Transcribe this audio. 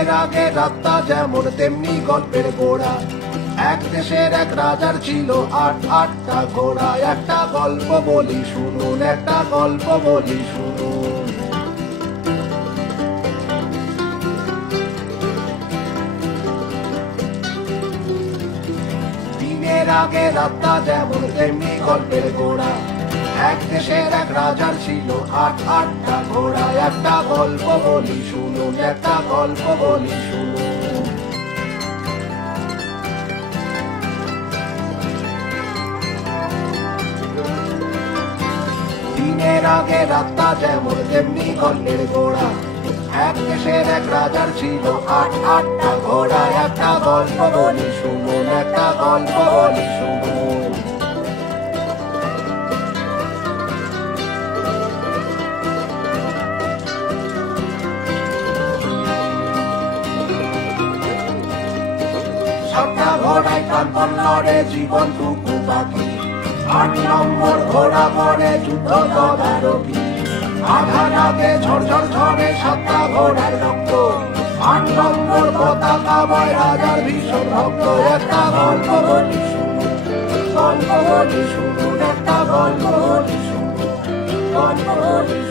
দিনের আগে রাতটা যেমন তেমনি গল্পের গোড়া। এক দেশের এক রাজার ছিল আটটা ঘোড়া। একটা গল্প বলি শুনুন, একটা গল্প বলি শুনুন। দিনের আগে রাতটা যেমন তেমনি গল্পের গোড়া। এক দেশের এক রাজার ছিল আটটা ঘোড়া। একটা গল্প বলি শুনুন, একটা গল্প বলি শুনুন। দিনের আগে রাতটা যেমন তেমনি গল্পের গোড়া। এক দেশের এক রাজার ছিল আটটা ঘোড়া। একটা গল্প বলি শুনুন, একটা গল্প বলি শুনুন। সবটা ঘোড়ায় প্রাণপণ লড়ে জীবনটুকু বাকি। ৮ নম্বর ঘোড়া করে যুদ্ধ তদারকি। আঘাত আগে ঝরঝর ঝরে ৭টা ঘোড়ার রক্ত। ৮ নম্বর পতাকা বয় রাজার ভীষণ ভক্ত। একটা গল্প বলি শুনুন, গল্প বলি শুনুন, একটা গল্প বলি শুনুন, গল্প বলি শুনুন।